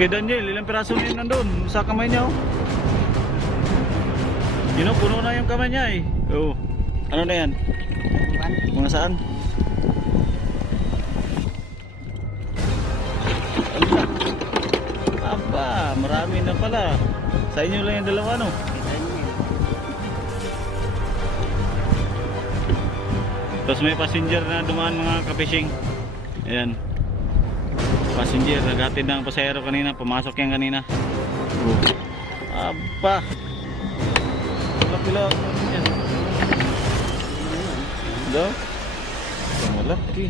Okay, Daniel, ilang piraso na yun nandun sa kamay niya, oh. Yun, oh, puno na yung kamay niya, eh. Oh. Ano na yan? Mga saan? Aba, marami na pala. Sa inyo lang yung dalawa, no? Tapos may passenger na dumaan, mga kapishing. Ayan. Passenger, naghatid ng pasahero kanina. Pumasok yan kanina. Aba. Pila-pila. Hello? Malaki.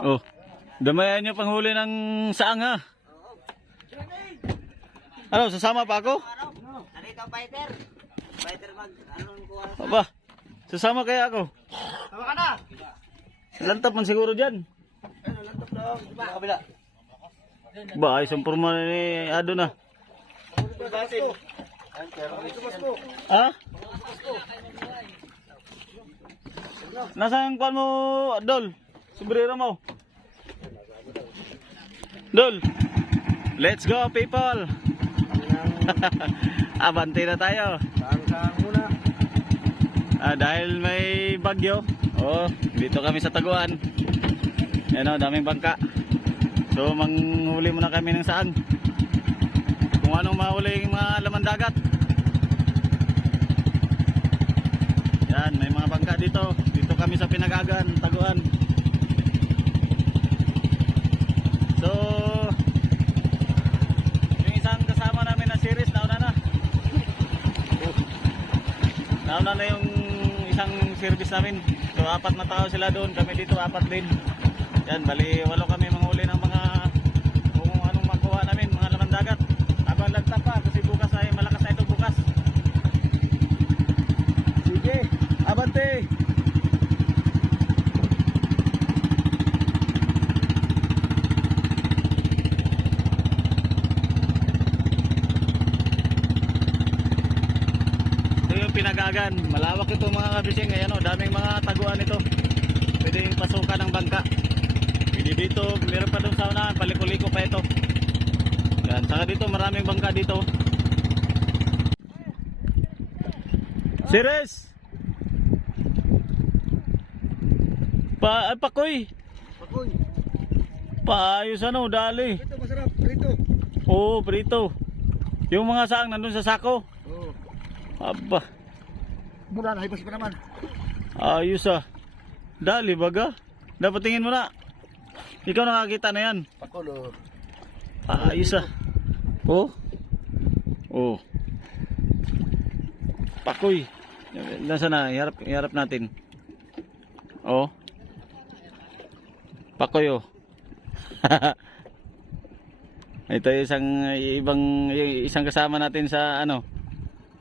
Oh, damayan nyo panghuli ng saang, ha? Ano, sasama pa ako? Narito, fighter. Fighter mag, anong kuha sa... Aba, sasama kaya ako? Tama ka na! Lantap man siguro dyan. Ano, lantap lang. Sa kabila. Ba, ay sampurma ni Ado na. Ha? Nasaan ang kuwan mo, Dol? Sombrero mo. Dol, let's go, people. Abante na tayo. Saan muna? Dahil may bagyo. Oh, dito kami sa Taguan. Ayan, oh, daming bangka. So manghuli muna kami ng saan. Kung anong mahuli yung mga laman dagat. Yan, may mga bangka dito. Dito kami sa Pinagagan, Taguan. So yung isang kasama namin na series, nauna na. Nauna na yung isang service namin. So 4 na tao sila doon, kami dito 4 din. Yan, bali 8 kami manghuli ng mga kung anong makuha namin, mga laman dagat. Habang lagtap pa kasi bukas ay malakas na ito bukas. Sige, abante. Pinagagan, malawak ito mga kabising. Ayan, o, daming mga taguan ito. Pwede yung pasukan ng bangka. Pwede dito, meron pa doon sa unahan, paliko-liko pa ito. Yan, saka dito maraming bangka dito. Sires! Pakoy! Pakoy! Paayos ano, dali. Ito masarap, prito. Oo, prito. Yung mga saang nandun sa sako. Oo. Aba. Mura, nahibas pa naman. Ayos ah. Dali baga. Dapat tingin mo na. Ikaw nakakita na yan. Pakulo. Ayos ah. Oh. Oh. Pakoy. Nasaan na? Iharap natin. Oh. Pakoy oh. Ito yung isang kasama natin sa ano.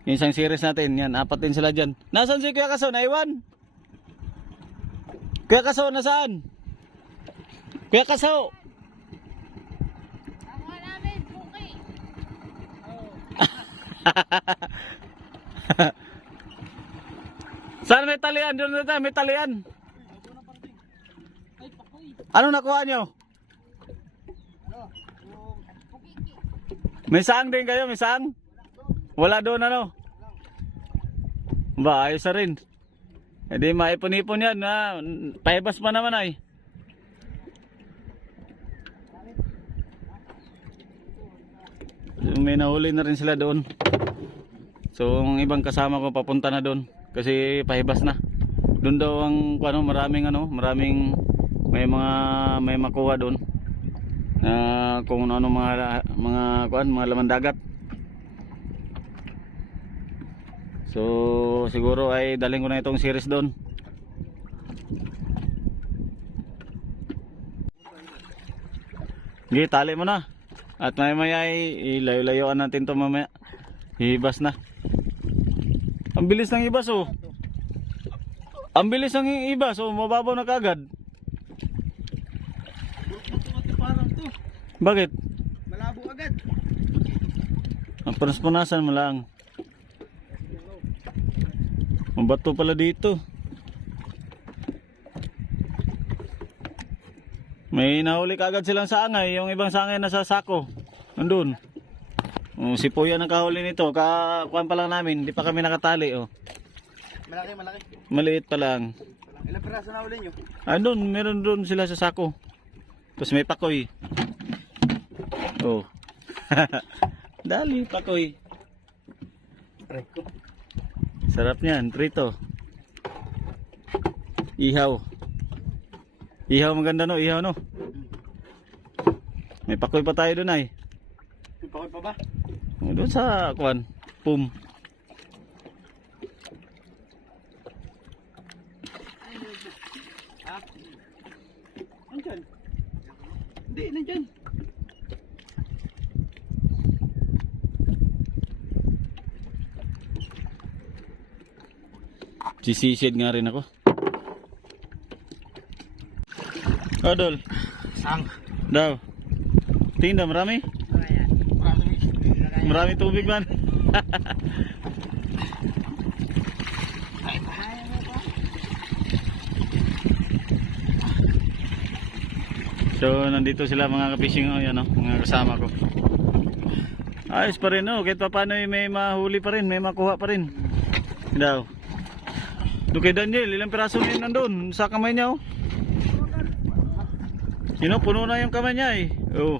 Yung isang series natin, yan, 4 din sila dyan. Nasaan si Kuya Kaso? Naiwan? Kuya Kaso, nasaan? Kuya Kaso! Ako namin, buki. Saan may talian? Doon na tayo, may talian. Ano nakuha nyo? May saang din kayo, may saang? Wala doon ano? Ba, ayos na rin. E di maipon-ipon yan ha. Paibas pa naman ay. May nahuli na rin sila doon. So ang ibang kasama ko papunta na doon. Kasi pahibas na. Doon daw ang maraming may makuha doon. Kung ano mga laman dagat. So siguro ay daling ko na itong series doon. Sige, tali mo na. At maya ay ilayo-layoan natin to mamaya. Hibas na. Ang bilis ng ibas oh. Ang bilis ng ibas oh, mababaw na kagad. Parang to. Bakit? Malabo agad. Ang punas-punasan mo lang. Mabato pala dito. May nahuli kagad silang sangay. Yung ibang sangay nasa sako. Nandun. Oh, si Puya nakahuli nito. Kakuan pa lang namin. Hindi pa kami nakatali. Oh. Malaki. Maliit pa lang. Ilang piraso na uli nyo? Andun, meron doon sila sa sako. Tapos may pakoy. Oh. Dali, pakoy. Preko. Sarap niyan, prito. Ihaw. Ihaw maganda no, ihaw no. May pakoy pa tayo doon ay. May pakoy pa ba? Doon sa kuan, pum. Ha? Nandyan. Hindi, nandyan. Sisisid nga rin ako. Odol, Sang. daw. Tingin daw, marami? Marami tubig man. So, nandito sila mga kapishing, oh, yan, oh, mga kasama ko. Ayos pa rin, oh, kahit pa paano may mahuli pa rin, may makuha pa rin. Daw. Doon kay Daniel, ilang piraso na yun nandun sa kamay niya, oh. Yun, oh, puno na yung kamay niya, eh. Oh.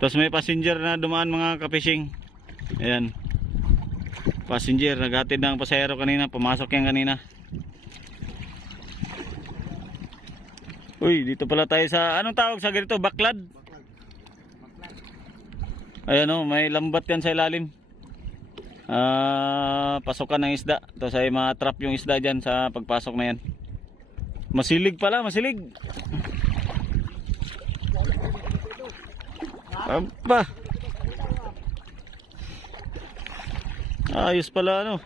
Tapos may passenger na dumaan mga kapishing. Ayan. Passenger, naghatid ng pasahero kanina, pumasok yan kanina. Uy, dito pala tayo sa, anong tawag sa ganito? Baklad? Ayan, oh, may lambat yan sa ilalim. Pasukan ng isda. Tapos ay ma-trap yung isda dyan sa pagpasok na yan. Masilig pala, masilig. Aba. Ayos pala ano.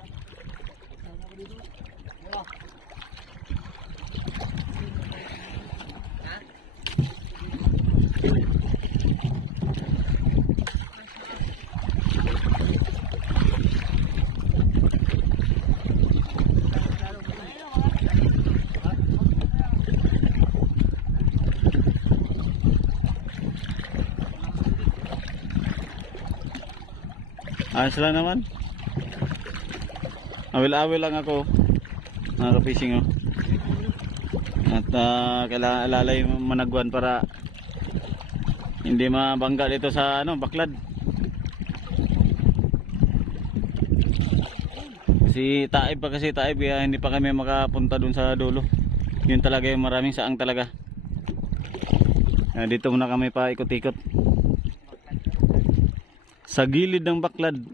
Ayos lang naman. Awil-awil lang ako. Nakaka-fishing, oh. At kailangan alalay managwan para hindi mabangga dito sa ano, baklad. Si Taib pa kasi, Taib kaya hindi pa kami makapunta dun sa dulo. Yun talaga yung maraming saang talaga. Dito muna kami pa ikot-ikot. Sa gilid ng baklad.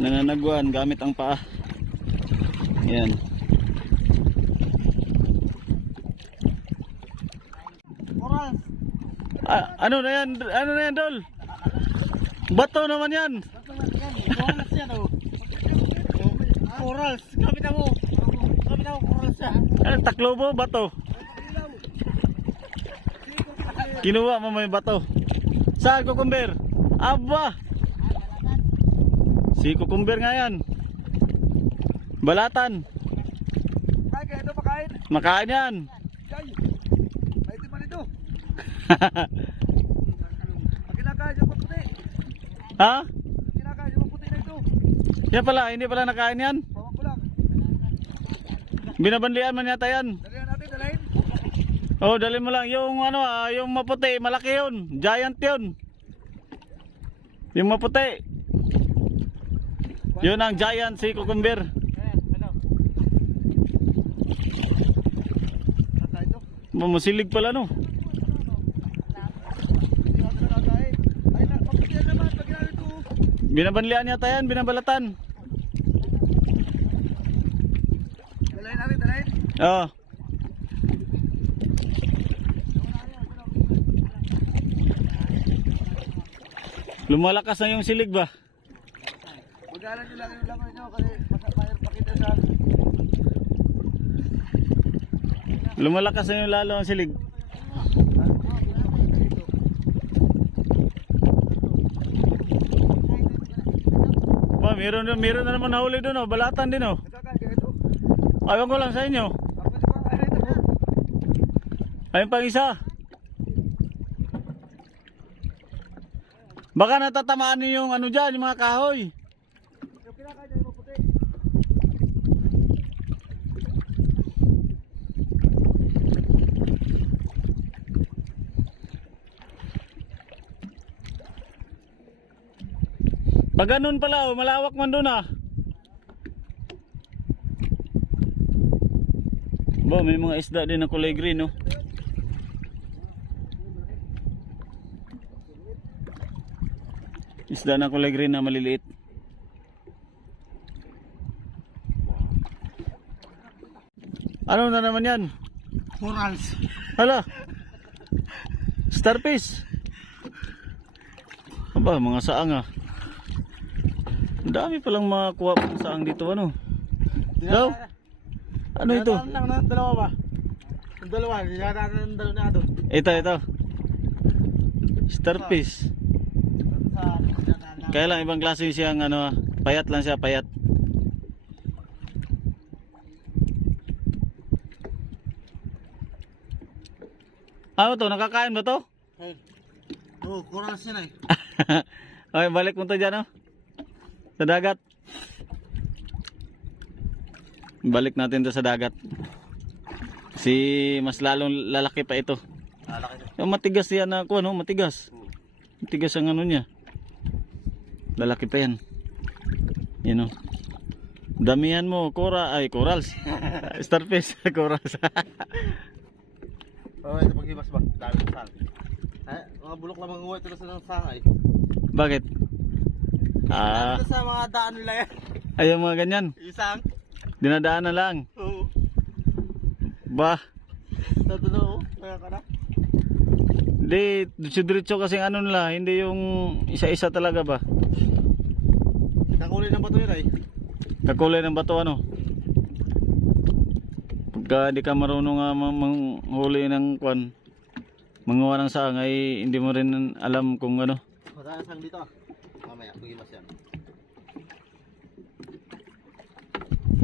Nananaguan gamit ang paa. Ayan. Oras. Ano na yan? Ano na yan, Dol? Bato naman yan. Oras yan, oh. Corals. Kapit mo. Corals yan. Ano, taklobo, bato. Kinuha mo may bato. Saan, kukumber? Aba! Si kukumber nga yan. Balatan. Ay, kaya ito pakain. Makain yan. Ay, ay di man ito. Pag kinakain yung maputi. Ha? Kinakain yung maputi na ito. Yan pala, hindi pala nakain yan. Bawang ko lang. Binabanlian man yata yan. Dalihan natin, dalahin. Oh, dalhin mo lang yung ano, yung maputi, malaki yun. Giant yun. Yung maputi. Yun ang giant, si kukumber. Masilig pala no. Binabanlian yata yan, binabalatan. Dalahin natin, dalahin. Oo. Lumalakas na yung silig ba? Magalan nyo lang yung laman nyo kasi Lumalakas na yung lalo ang silig. Ba, meron na naman nahuli doon, oh. Balatan din, oh. Ayaw ko lang sa inyo. Ayun pang isa. Baka natatamaan niyo yung ano dyan, yung mga kahoy. Pag ganun pala, oh, malawak man doon ah. Ba, may mga isda din na kulay green, oh. Isda na kulay green na maliliit. Ano na naman yan? Corals. Hala. Starfish. Aba, mga saang ah. Ang dami palang makakuha pang saang dito, ano? Hello? Ano ito? Dalawa ba? Dalawa. Dinadaan ng dalawa na doon. Ito. Starfish. Kaya lang ibang klase siyang ano, payat lang siya, payat. Ano to? Nakakain ba to? Oo, corals yun eh. Okay, balik mo to dyan, oh. Sa dagat. Balik natin to sa dagat. Kasi mas lalong lalaki pa ito. Yung matigas yan na ano, matigas. Matigas ang ano niya. Lalaki pa yan. Yan o. Damihan mo, corals. Starfish, corals. Oo, ito paghibas ba? Dami ng sang. Ay, mga bulok lang manguha ito sa sangay. Bakit? Ito sa mga daan nila yan. Ayaw mga ganyan. Isang. Dinadaan na lang. Oo. Bah. Sa dulo, kaya ka na. Hindi, diretso kasi ano nila, hindi yung isa-isa talaga ba? Nakulay ng bato yun ay. Kakulay ng bato ano. Pagka di ka marunong manghuli ng kwan, manguha ng saang ay hindi mo rin alam kung ano. Masaya sang dito ah. Mamaya, pagimas yan.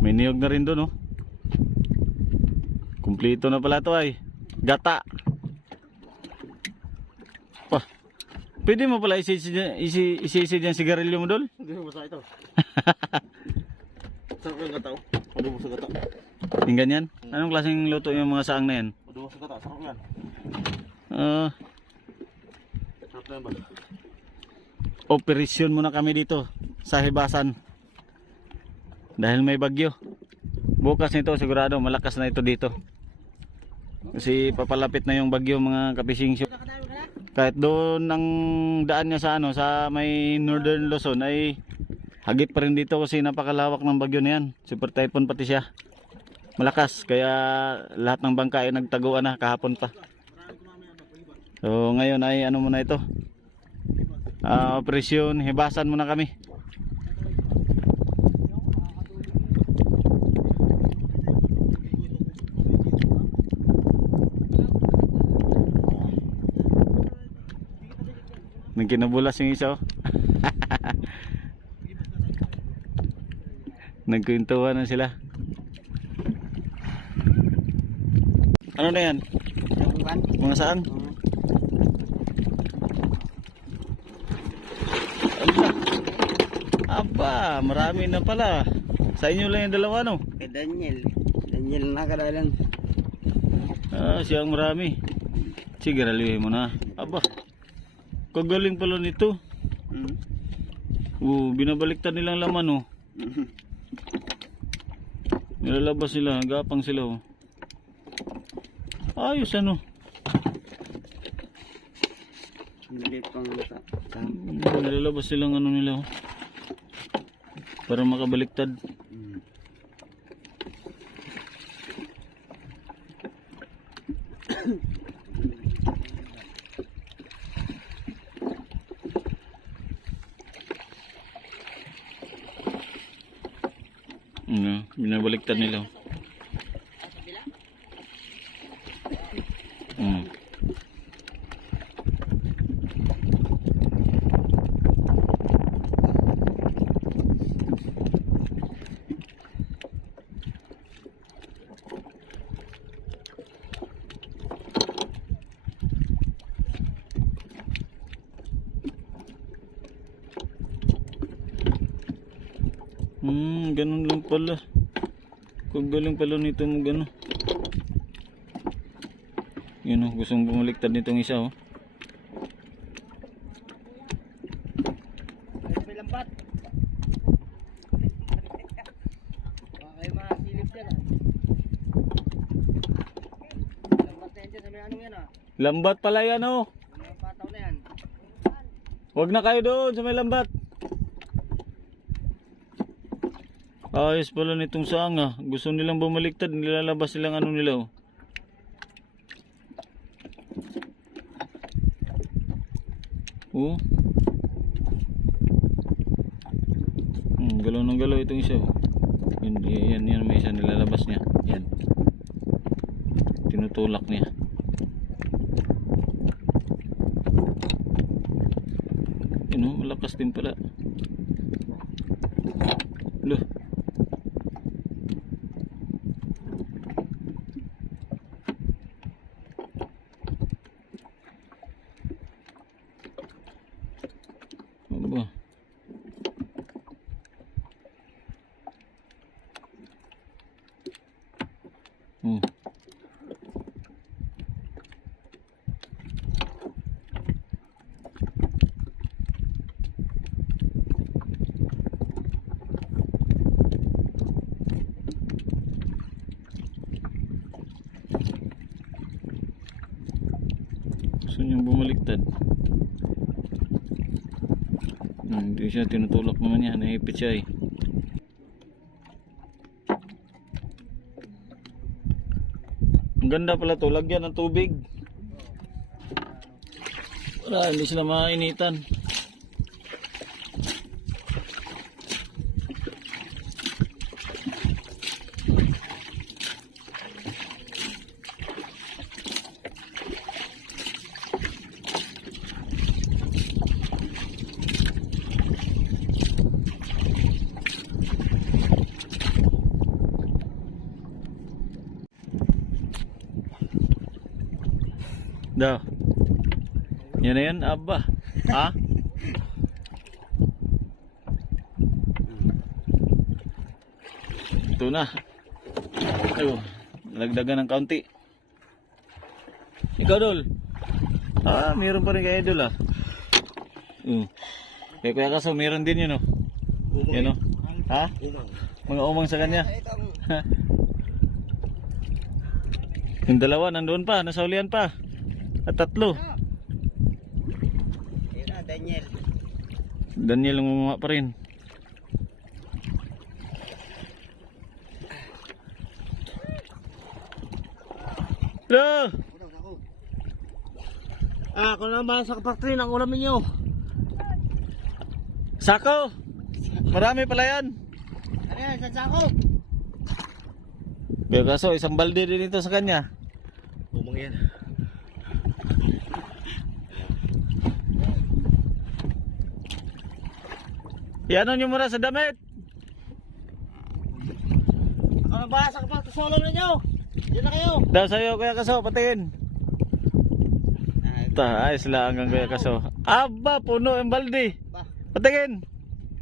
May niyog na rin doon, oh. Kumpleto na pala to ay. Gata. Pa. Pwede mo pala isisi dyan sigarilyo mo dol? Hindi mo sa ito. Sarap yung gata oh. Pwede mo sa gata. Yung ganyan? Anong klaseng luto yung mga saang na yan? Pwede mo sa gata, sarap yan. Sarap na yan ba? Operasyon muna kami dito sa Hibasan. Dahil may bagyo. Bukas nito sigurado malakas na ito dito. Kasi papalapit na yung bagyo mga kapising. Kahit doon ang daan niya sa ano sa may Northern Luzon ay hagit pa rin dito kasi napakalawak ng bagyo na yan. Super typhoon pati siya. Malakas kaya lahat ng bangka ay nagtaguan na kahapon pa. So ngayon ay ano muna ito. Operasyon Hibasan muna kami. Nagkinabulas yung isa, oh. Nagkwentuhan na sila. Ano na yan? Mga saan? Aba, marami na pala. Sa inyo lang yung dalawa, no? Kay Daniel. Daniel nakadalan. Siyang marami. Sige, ralihin mo na. Aba, kagaling pala nito. Binabaliktad nilang laman, oh. Nilalabas sila, gapang sila, oh. Ayos, ano. Nilalabas silang ano nila, oh. Para makabaliktad. Binabaliktad nila. Ganun lang pala. Kung galing pala nito mo gano'n. Yun o, gustong bumaliktad nitong isa o. May lambat. Baka kayo makasilip dyan ah. Lambat na yan dyan sa may anong yan ah. Lambat pala yan o. Sa mga pataw na yan. Huwag na kayo doon sa may lambat. Ayos pala nitong sanga. Gusto nilang bumaliktad. Nilalabas silang ano nila oh. Oh. Galaw ng galaw itong isa oh. Yan may isa nilalabas niya. Yan. Tinutulak niya. Yan oh, malakas din pala. Loh. Ano ba? Oh. Gusto niyang bumaliktad. Hindi siya tinutulak naman niya, nahipit siya eh. Ang ganda pala to, lagyan ng tubig para hindi sila mainitan. Dah. Yan na yan, aba. Ha? Ito na. Ayun, lagdagan ng kaunti. Ikaw, Dol. Meron pa rin kay Idol ah. Kaya kaso meron din yun oh. Yan oh. Ha? Mga umang sa kanya. Yung dalawa nandoon pa, nasa ulian pa. At tatlo. Ayun na, Daniel. Daniel ang mama pa rin. Hello! Ako naman sa kapatrin ang ulam ninyo. Sako! Marami pala yan. Ano yan, sa sako? Kaya kaso isang balde din ito sa kanya. Umang yan. Iano nyo muna sa damit. Ako naman sa kapatrin ninyo. Diyan na kayo. Daw sa'yo kaya kaso, patingin. Ayos lang ang kaya kaso. Aba, puno yung balde. Patingin.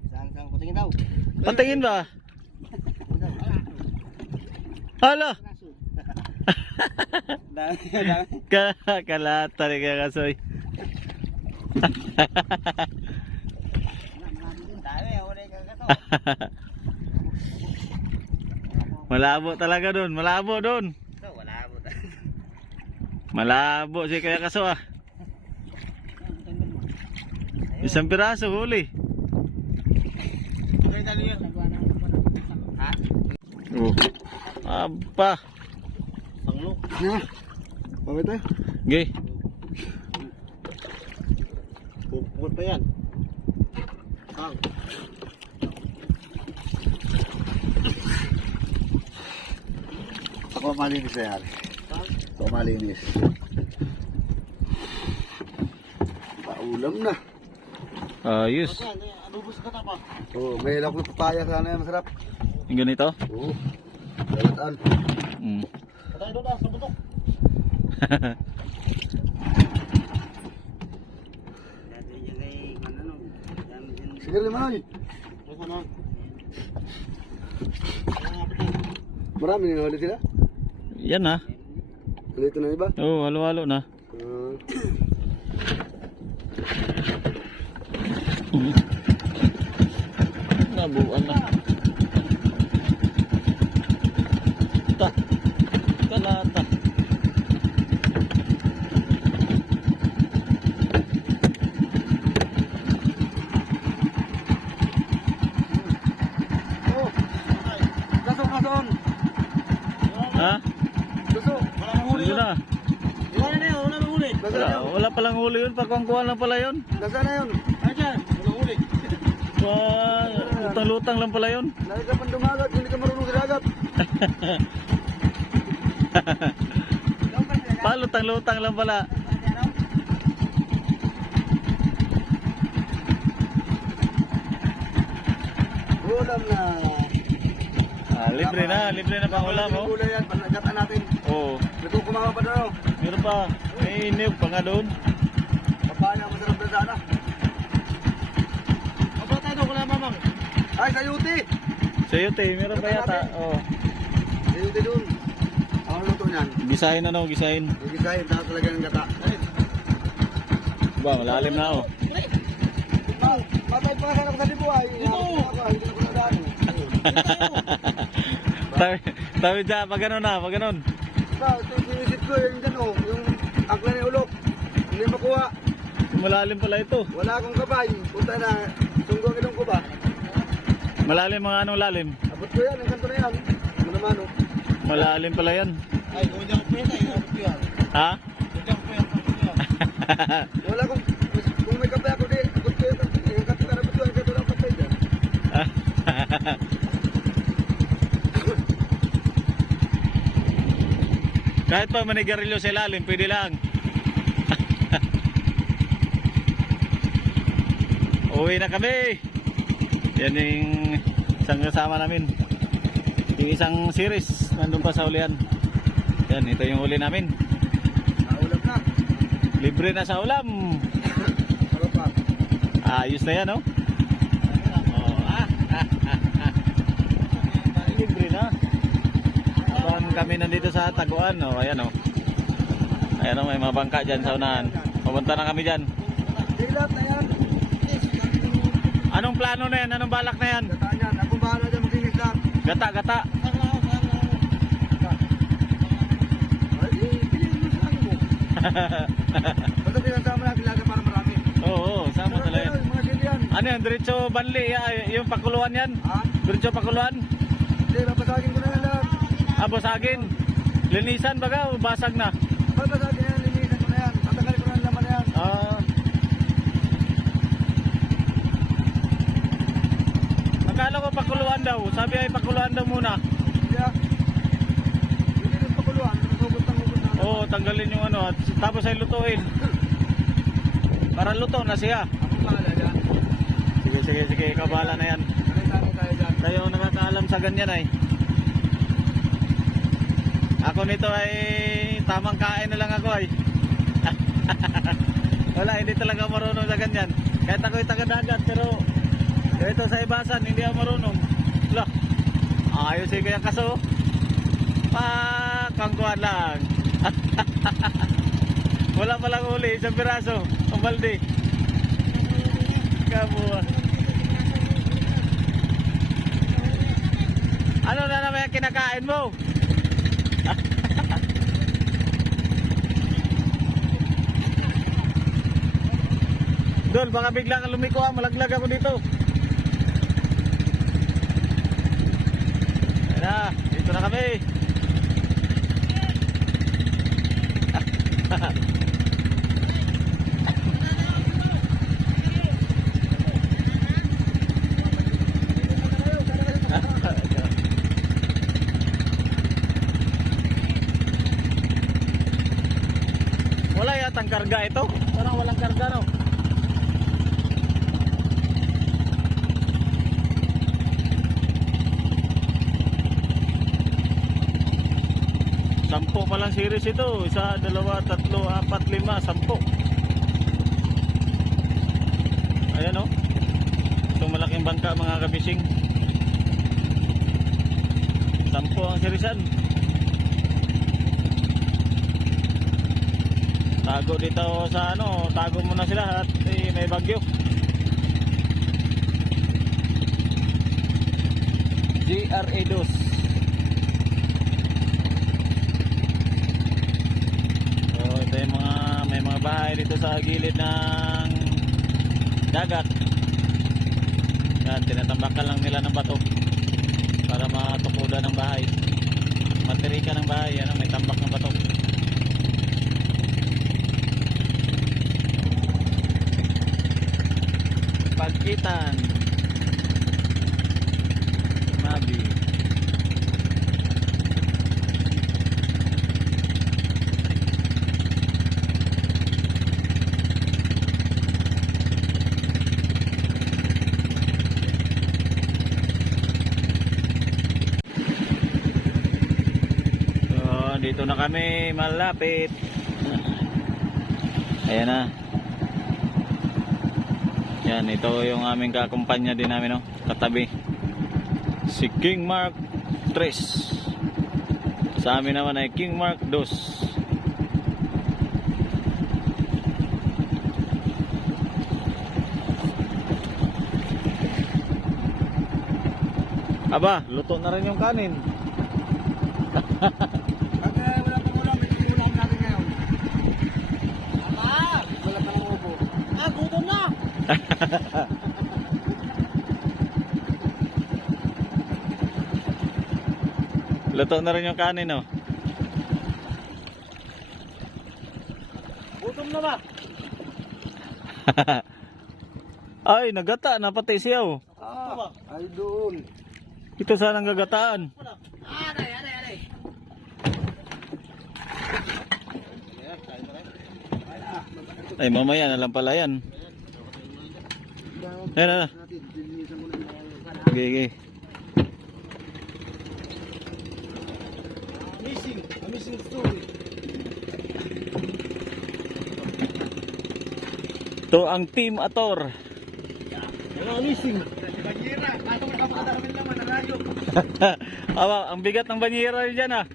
Saan patingin daw? Patingin ba? Hala! Dami. Kalata rin kaya kasoy. Dami, ako na yung kakato. Malabo talaga dun, malabo dun. Wala mo. Malabo si kaya kaso ah. Isang piraso huli. Ha? Oh. Aba. Panglo. Na. Pamit tayo. Okay. Pupunta yan. Ang. Ako malinis na yan. Ako malinis. Paulam na. Ayos. Anubos ka na pa. Oo, may ilak na papaya sana yan, masarap. Yung ganito? Oo. Dalataan. Mm. Patay doon sa butok. Sige rin man. Ito na. Marami na ulit sila. Yan na. Ulit na iba. Oo, halo-halo na. Nabuan na. Ta. Talata. Gasok na doon. Ha? Gasok. Wala nang huli Hindi yun. na. Wala na yun, wala nang huli. Wala palang huli yun. Pagkuhan lang pala yun. Nasaan na yun? Ay dyan, walang huli. Lutang-lutang lang pala yun. Lagi ka pang dumagat, hindi ka marunong sa dagat. Palutang-lutang lang pala. Ulam na. Libre na pang ulam, oh. Gulay yan, panagatan natin. Oo. Ito kumama pa daw. Meron pa. May inip pa nga doon. Papaya, masarap na sana. Aba tayo doon, wala mamang. Ay, sayuti! Sayote, meron pa yata. Oo. Sayuti doon. Ang luto niyan. Gisahin na no, gisahin. Gigisahin, saka talaga ng gata. Ba, malalim na, oh. Patay pa sana ako sa dibuhay. Hindi na ko nadaan. Tabi dyan, pag ganun na, pag ganun. Ito, sinisip ko yung gano'n, yung akla ni ulok. Hindi makuha. Malalim pala ito. Wala akong kabay. Punta na, sunggong ilong ko ba? Malalim mga anong lalim. Abot ko yan, ang kanto na yan. Ano naman, oh. Malalim pala yan. Ay, kung dyan ko pwede, inabot ko yan. Ha? Kung dyan ko pwede, inabot ko yan. Wala akong, kung may kabay ako, di, abot ko yan. Yung kanto na, abot ko yan, kanto na kapay dyan. Kahit pa manigarilyo sa ilalim, pwede lang. Uwi na kami. Yan yung isang kasama namin. Yung isang series, nandun pa sa ulian. Yan, ito yung uli namin. Naulam na. Libre na sa ulam. Ano pa? Ayos na yan, oh. Libre na. Habang kami nandito sa Taguan, oh, ayan, oh. Ayan, oh, may mga bangka dyan sa unahan. Pumunta na kami dyan. Dilat na yan. Anong plano na yan? Anong balak na yan? Gataan yan. Akong bahala dyan, makinis lang. Gata, gata. Ay, piliin mo sa ano mo. Basta pinasama lang sila para marami. Oo, sama Pero talaga yan. mga sili yan. Ano yan? Diretso Banli, yung pakuluan yan? Ha? Diretso pakuluan? Hindi, babasagin ko na yan lahat. Basagin. Linisan baga o basag na? Babasagin yan, linisan ko na yan. Tatagal ko na ang laman yan. Akala ko pakuluan daw. Sabi ay pakuluan daw muna. Kaya, hindi rin pakuluan. Hugot na. Oo, tanggalin yung ano at tapos ay lutuin. Para luto na siya. Akong bahala dyan. Sige, ikaw bahala na yan. Kailangan tayo dyan. Tayo nakakaalam sa ganyan ay. Ako nito ay tamang kain na lang ako ay. Wala, hindi talaga marunong sa ganyan. Kahit ako'y taga-dagat pero dito sa Ibasan hindi ako marunong. Lah, ayos eh kaya kaso. Kangkuhan lang. Wala palang huli, isang piraso. Ang balde. Kamuha. Ano na naman yung kinakain mo? Dol, baka bigla kang lumiko ha, malaglag ako dito. Ayan na, dito na kami. karga ito. Parang walang karga, no? Sampo pa lang series ito. Isa, dalawa, tatlo, apat, lima, sampo. Ayan o. Itong malaking bangka mga kabising. Sampo ang serisan. Tago dito sa ano, tago muna sila at may bagyo. GRA 2. So ito yung may mga bahay dito sa gilid ng dagat. Yan, tinatambakan lang nila ng bato para matukudan ng bahay. Materika ng bahay, yan, may tambak ng bato. Pagkitan Mabi. So, dito na kami malapit. Ayan na. Yan, ito yung aming kakumpanya din namin, no? Katabi. Si King Mark 3. Sa amin naman ay King Mark 2. Aba, luto na rin yung kanin. Pag wala pang ulam, ito ulam natin ngayon. Wala pang upo. Gutom na! Luto na rin yung kanin, no? Gutom na ba? Ay, nagata na pati siyaw. Ay doon. Ito sanang gagataan. Aray. Ay, mamaya na lang pala yan. Ayan na. Natin, dilinisan mo na yung Okay. amazing story. Ito ang Team Ator. Amazing. Banyera, kaso nakapakadami naman ang radyo. Awa, ang bigat ng banyera rin dyan, ah.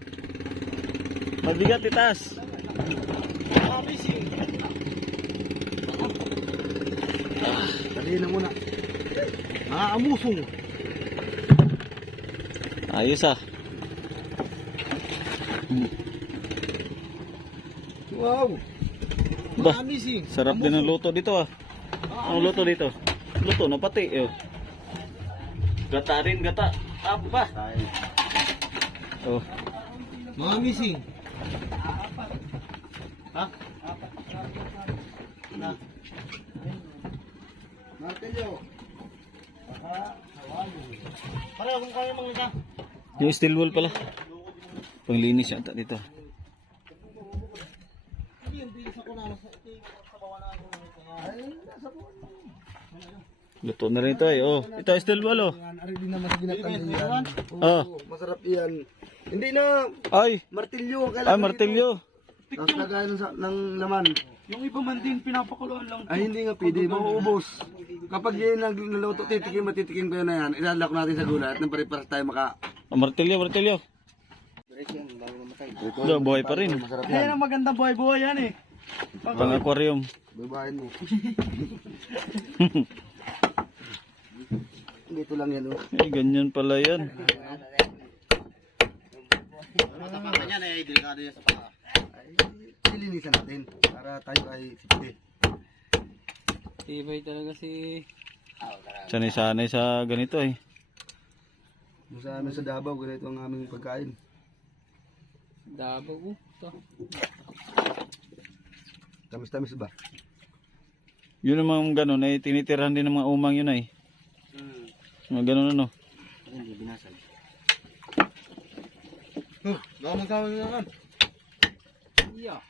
Mabigat itaas. Amazing. Dali na muna. Amusong. Ayos, ah. Wow. Bah, Amazing. sarap din ang luto dito, ah. Ang luto dito. Luto na pati, eh. Gata rin, gata. Apa? Oh. Amazing. Ha? Martilyo. Pare, kung kaya mga isa. Yung steel wool pala. Panglinis yata dito. Luto na rin ito, eh. Oh, ito steel wool, oh. Ari din naman sa ginatan yan. Ah. Masarap yan. Hindi na Ay, martilyo ang kailangan. ay martilyo. Dito. Tapos lagayan ng laman. Yung iba man din, pinapakuluan lang. Ay hindi nga pwede, mauubos. Kapag yan naluto, matitikim ko yun na yan. Ilalak natin sa gulay at nang pare-paras tayo maka... Ah, martilyo, martilyo. Do, buhay pa rin. Masarap Yan yan. ang magandang buhay-buhay yan eh. Pang aquarium. Babahin mo. Dito lang yan oh. Eh, ganyan pala yan. Ay, silinisan natin para tayo ay sipte. Tibay talaga si... Sanay-sanay sa ganito, eh. Kung sa amin sa Davao, ganito ang aming pagkain. Davao ko. Tamis-tamis ba? Yun naman ganun, eh. Tinitirahan din ng mga umang yun, eh. Mga ganun, ano. Hindi, binasag. Baka magkawin naman. Yeah.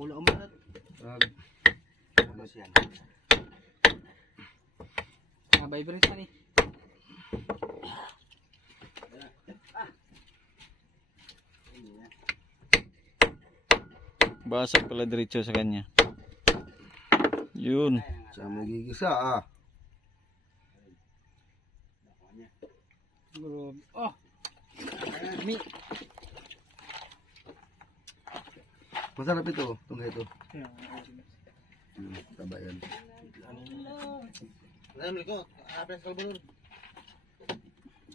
Kulo umanat. Ano siya? Vibrate pa ni. Basag pala diretso sa kanya. Yun. Siya magigisa ah. Oh. Mi. Masarap ito. Itong ito. Taba yan. Alam ko, apa sa balon.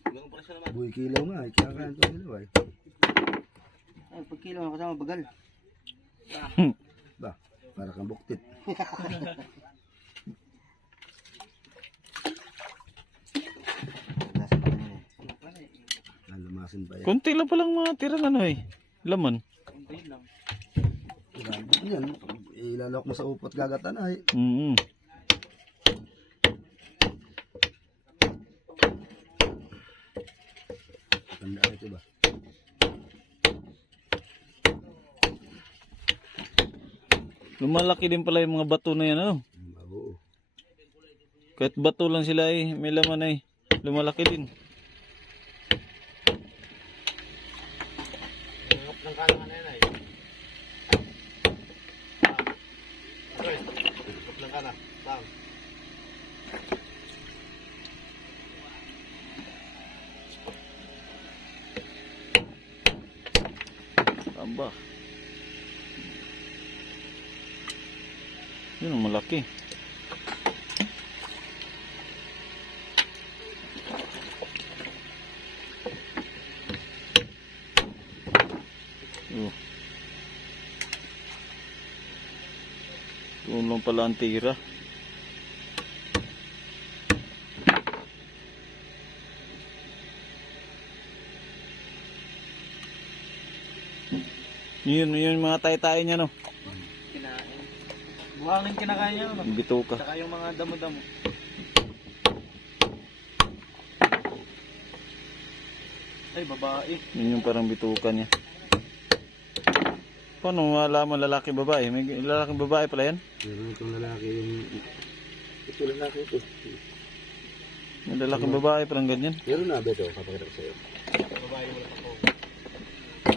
Yung pala siya naman. Buhay kilaw nga. Kaya kaya ito kilaw ay. Ay, pag kilo ako kasama bagal. Ba, para kang buktit. Lamasin pa yan. Kunti lang palang mga tirang ano eh. Laman. Yan. Ilalok mo sa upot gagatan ay. Tanda ito ba? Lumalaki din pala yung mga bato na yan, ano? Oo. Kahit bato lang sila eh, may laman ay lumalaki din. Ngop ng kalangan na yan ay. Ngop ng kalangan. Bang. Aba. Yun ang malaki. Oh. Doon lang pala ang tira. Yun yung mga tay-tay niya, no? Kinain. Buhang yung kinakain niya, no? Bituka. Saka yung mga damo-damo. Ay, babae. Yun yung parang bituka niya. Paano malaman lalaki babae? May lalaking babae pala yan? Meron itong lalaki yung... Ito lalaki ito. May lalaking babae parang ganyan. Meron na ba ito? Kapakita ko sa'yo. Babae wala pa ko.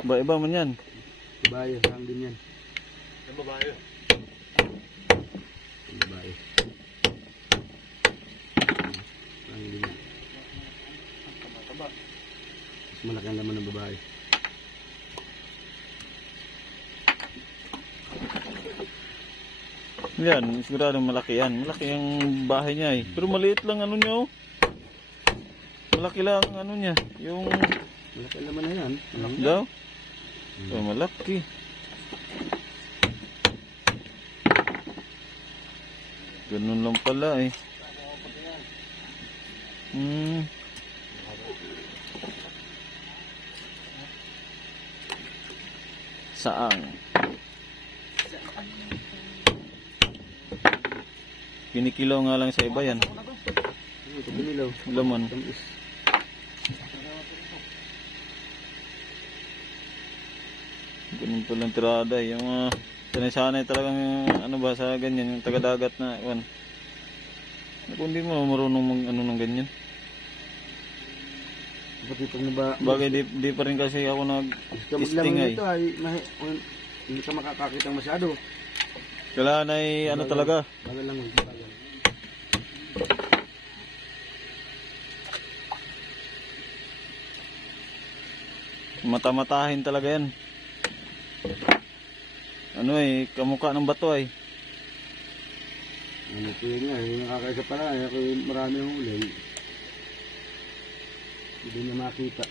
Iba-iba man yan. Babae, saan din yan? Yung babae. Yung babae. Saan din yan? Taba. Mas malaki ang laman ng babae. Yan, sigurado malaki yan. Malaki yung bahay niya eh. Pero maliit lang ano niya oh. Malaki lang ano niya. Yung... Malaki ang laman na yan. Daw? Oh, malaki. Ganun lang pala eh. Saang? Kinikilaw nga lang sa iba yan. Ito binilaw. Laman. Tamis. Ganun palang tirada eh. Yung mga sanay-sanay talagang ano ba sa ganyan. Yung taga-dagat na. Ewan. Kung hindi mo marunong mag ano ng ganyan. Pati pag naba... Bagay di pa rin kasi ako nag-testing ay. Ito ay hindi ka makakakita masyado. Kailangan ay ano talaga. Bagal lang. Bagal. Mata-matahin talaga yan. Ano eh, kamukha ng bato ay. Ano po yun nga, yung nakakaisa pa na, ako marami ang ulay. Hindi niya makita.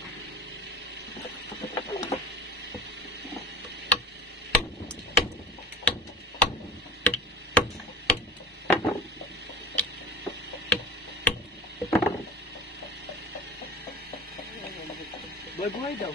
Buhay-buhay daw.